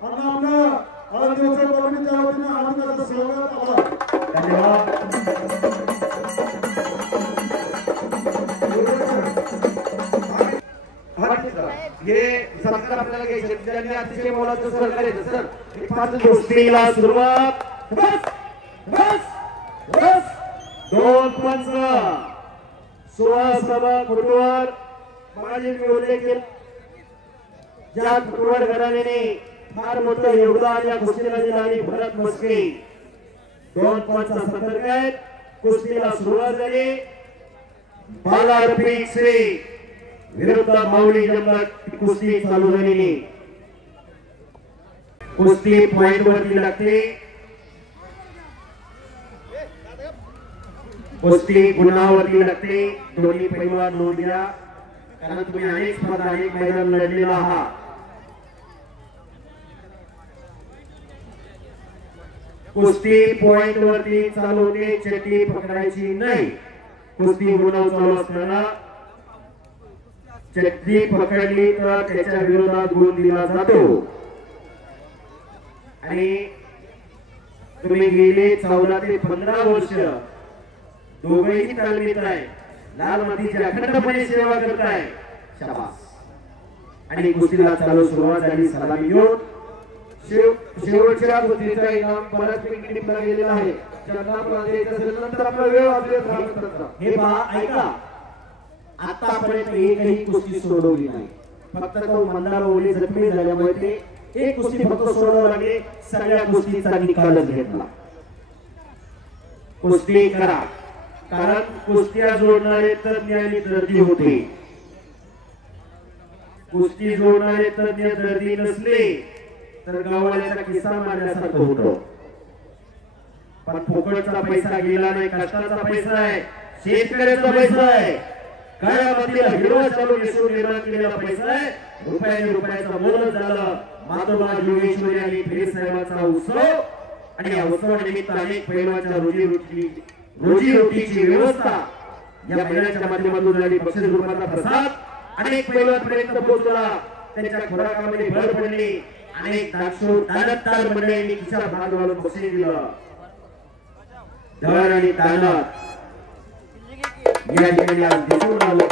आणि आपलं आदिवासी कमिटीच्या वतीने हार्दिक स्वागत आभार धन्यवाद। ये सरकार आपल्याला घ्यायचे त्यांनी अतिशय मोलाचं सहकार्य केलं सर। पाच गोष्टीला सुरुवात बस बस बस 2-5 16 फुटवर माझे मी उल्लेख केला ज्या फुटवर घराण्याने फार मोठं योगदान या कुस्तीला दिलं आणि भरत मस्के 2-5 सतर्क आहेत। कुस्तीला सुरुवात झाली। बाला रफिक श्री विरुद्ध माऊली जमलाट कुस्ती चालू झालेली। कुस्ती पॉइंट वरती लागते। कुस्ती गुणावरती लागते। दोन्ही पैलवान नोंद घ्या कारण तुम्ही अनेक स्पर्धा अनेक मैदान लढलेला आहात। कुस्ती पॉइंट वरती चालू होते। चेटी पकडायची नाही। कुस्ती गुणाव चालू असताना चटणी पकडली तर त्याच्या विरोधात गुण दिला जातो आणि तुम्ही गेले 14 ते 15 वर्ष दोघेही तालमीत आहे। लाल मातीची अखंडपणे सेवा करताय शाबास। आणि कुस्तीला चालू सुरुवात झाली। सलामी घेऊन शेवटच्या कुस्तीचा इनाम परत टिपला गेलेला आहे। ज्यांना द्यायचं असेल नंतर आपला वेळ वाचले। हे पहा ऐका आतापर्यंत एकही कुस्ती सोडवली नाही। फक्त तो मंदार ओले जखमी झाल्यामुळे ते एक कुस्ती फक्त सोडवावी लागली। सगळ्या कुस्तीचा निकालच घेतला। कुस्ती करा कारण कुस्त्या जोडणारे तज्ञ आणि दर्दी होते। कुस्ती जोडणारे तज्ञ दर्दी नसले तर गाववाल्याचा किस्सा मारण्यासारखं होतं। पण फुकटचा पैसा गेला नाही। कष्टाचा पैसा आहे। शेतकऱ्याचा पैसा आहे। काळ्या मातीला हिरवा चालून यशो निर्माण केलेला पैसा आहे। रुपयाने रुपयाचा मोल झाला। मातोबा योगेश्वरी आणि फेर साहेबांचा उत्सव आणि या उत्सवानिमित्त अनेक पैलवानच्या रोजीरोटीची व्यवस्था या महिन्याच्या माध्यमातून झाली। बक्षीस रूपाचा प्रसाद अनेक पैलवानपर्यंत पोहोचला। त्यांच्या खोराकामध्ये भर पडली। अनेक दानतदार मंडळींनी खिशात भाग घालून बक्षीस दिलं। धन आणि दानत या ठिकाणी आज दिसून आलं।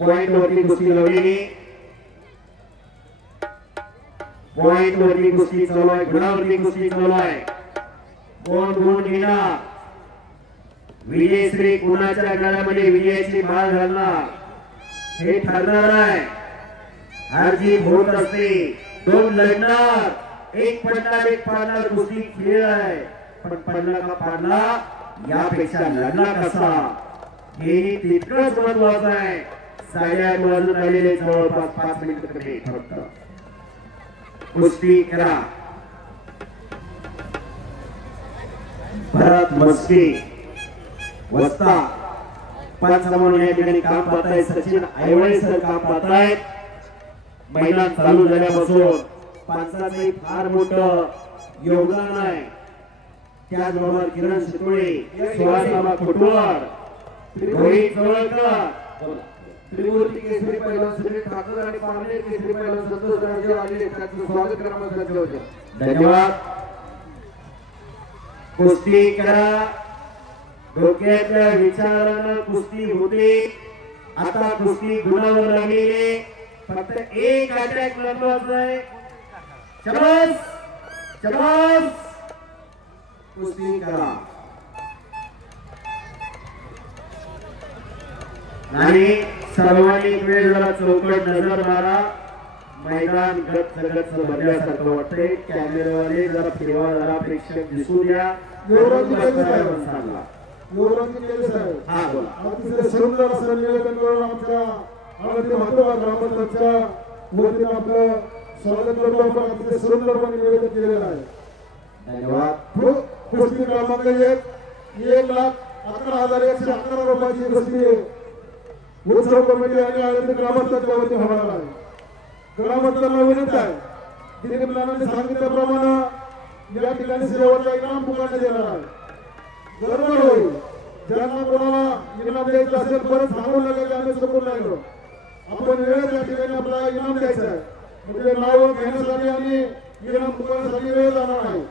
पॉइंट वरती कुस्ती लावलेली। पॉइंट वरती कुस्ती चालू आहे। गुणावरती कुस्ती चालू आहे। गुण घेणार विजयश्री कुणाच्या गळ्यामध्ये विजयाची माळ घालणार हे ठरणार आहे। हार जीत होत असते। दोन लढणार एक पडणार एक पाडणार कुस्ती खेळ आहे। पण पडला का पाडला यापेक्षा लढला कसा हे तितकंच महत्वाचं आहे। 8:30 वाजून राहिलेले जवळपास 5 मिनिटं फक्त कुस्ती करा। भरत मस्के वस्ता पंच म्हणून या ठिकाणी काम पाहताय। सचिन आयवळे सर काम पाहतायत। मैदान चालू झाल्यापासून पंचाचंही फार मोठं योगदान आहे। त्याचबरोबर किरण शितोळे सुहासबाबा कुटवर रोहित जवळकर त्रिमूर्ती केसरी पैलवान सुनील ठाकर आणि पारनेर केसरी पैलवान संतोष राजे आलेले त्यांचं स्वागत करण्यासाठी होते। धन्यवाद। कुस्ती करा। डोक्याच्या विचारानं कुस्ती होते। आता कुस्ती गुणावर लागलेली। फक्त एक अटॅक महत्वाचा आहे। शाबास शाबास कुस्ती करा आणि सर्वांनी वेळ जरा चौकट नजर मारा। मैदान गच्च भरल्यासारखं वाटतंय। कॅमेरावाले जरा फिरवा जरा प्रेक्षक दिसू द्या। हा बोला। सुंदर असं निवेदन करून आमच्या मातोबा ग्रामपंचायतच्या वतीने आपलं स्वागत करतो। आपण अतिशय सुंदरपणे निवेदन केलेलं आहे। धन्यवाद। कुस्ती क्रमांक 1,11,111 रुपयाची कुस्ती उत्सव कमिटी आणि आयोजक ग्रामपंचायतच्या वतीने होणार आहे। ग्रामपंचायतला विनंती आहे दिलीप नानांनी सांगितल्याप्रमाणे या ठिकाणी सेवाचा इनाम पुकारण्यात येणार आहे। गडबड होईल ज्यांना कोणाला इनाम द्यायचं असेल परत सांगू नका की आम्ही चुकून राहिलो. आपण वेळ त्या ठिकाणी आपला इनाम द्यायचा आहे. म्हणजे नाव घेण्यासाठी आणि इनाम करण्यासाठी वेळ जाणार नाही.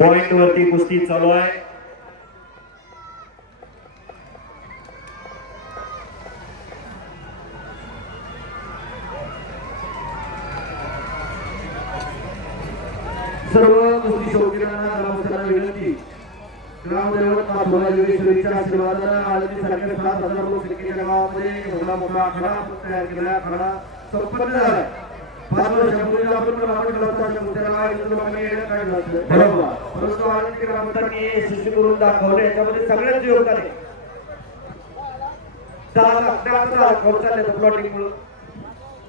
पॉइंट वरती कुस्ती चालू आहे. सर्व कुस्ती शौकीनांना ग्रामस्थांना विनंती, ग्रामदैवत मातोबा योगेश्वरीच्या आशीर्वादाने आळंदी सारख्या 7,000 लोकसंख्येच्या गावामध्ये एवढा मोठा आखाडा तयार केला. आखाडा संपन्न झाला. 5 वर्षापूर्वी आपण ग्रामीण ग्रामस्थांच्या मुद्द्याला लोकांनी येणं काढलं असतं, बरोबर, परंतु आळंदी ग्रामस्थांनी यशस्वी करून दाखवलं. याच्यामध्ये सगळ्यांचं योगदान आहे. 10 लाख खर्चाले प्लॉटिंग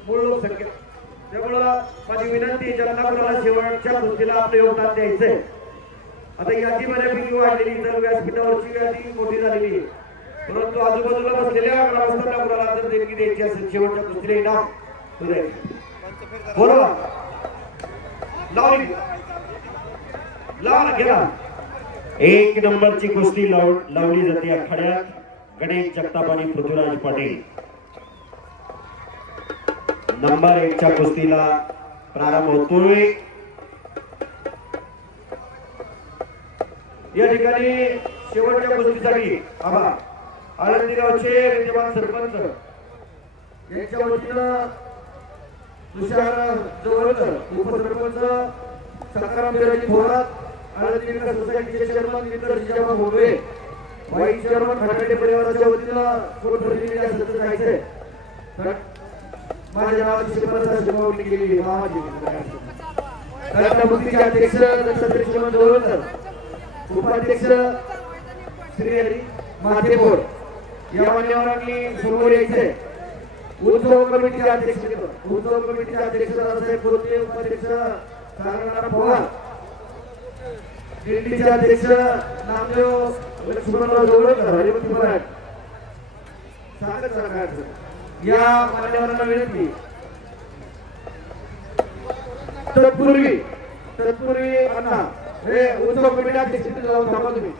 मूळ लोकसंख्या. त्यामुळं माझी विनंती, ज्यांना कोणाला शेवटच्या कुस्तीला आपलं योगदान द्यायचंय. आता यादी बऱ्यापैकी वाढलेली, तर व्यासपीठावरची यादी मोठी झालेली आहे, परंतु आजूबाजूला बसलेल्या ग्रामस्थांना कोणाला जर देणगी द्यायची असेल शेवटच्या कुस्तीला इनाम बरोबर लावली गेला. 1 नंबरची कुस्ती लावली जाते आखाड्यात. गणेश जगताप आणि पृथ्वीराज पाटील. नंबर 1 च्या कुस्तीला प्रारंभ होतोय. या ठिकाणी शेवटच्या कुस्तीसाठी आभार आळंदी गावचे विद्यमान सरपंच यांच्या वतीनं तुषार जवळकर, उपसरपंच सकाराम बिराजी थोरात, आळंदी विकास सोसायटीचे चेअरमन मित्र जिजाबा भोगवे, वाईस चेअरमन खटाटे परिवाराच्या वतीनं कोटपर्यंत जायचंय. तर माझ्या नावाची शिफारस केली मामाजी. मुक्तीचे अध्यक्ष दत्तात्रय श्रीमंत जवळकर, उपाध्यक्ष श्री हरी मातेपोर या मान्यवरांनी समोर यायचे. उत्सव कमिटीचे अध्यक्ष दादासाहेब बोलते, उपाध्यक्ष सागरनाथ पवार, दिल्लीचे अध्यक्ष नामदेव लक्ष्मणराव जवळकर, हरिमती मराठ, स्वागत सरकारचं. या मान्यवरांना विनंती, तत्पूर्वी अण्णा हे उत्सव कमिटी अध्यक्ष जाऊन थांबा तुम्ही.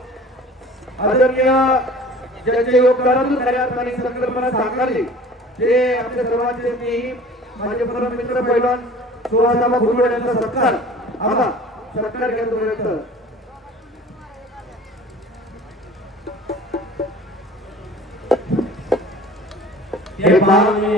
आदरणीय ज्यांचे योगदानातून खऱ्या अर्थाने संकल्पना साकारली ते आपल्या सर्वांचे स्नेही माझे परम मित्र पैलवान सुहासाबा खुरवड यांचा सत्कार. आबा सत्कार घ्या तुम्ही.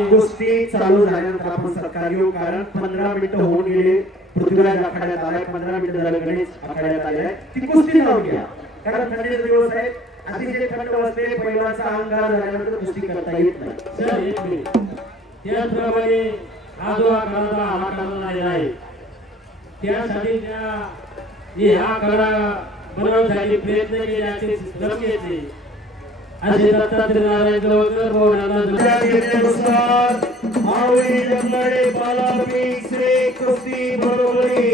कुस्ती चालू झाल्यानंतर आपण सत्कार घेऊ, कारण 15 मिनिटं होऊन गेले. पृथ्वीराज आखाड्यात आलाय, 15 मिनिटं झाले गणेश आखाड्यात आले. ती कुस्ती लावून घ्या, कारण थंडीचे दिवस आहेत. अतिशय थंड वाजते, पैलवानचा अंगार झाल्यानंतर कुस्ती करता येत नाही. त्याचप्रमाणे हा जो आखाडा हा काढला आहे, त्यासाठी हा आखाडा बनवण्यासाठी प्रयत्न केले असे जम येते असे दत्तात्रय नारायण जवळकर कुस्ती बरोबरी.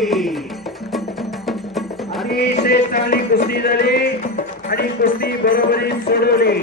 अतिशय चांगली कुस्ती झाली आणि कुस्ती बरोबरी सोडवली.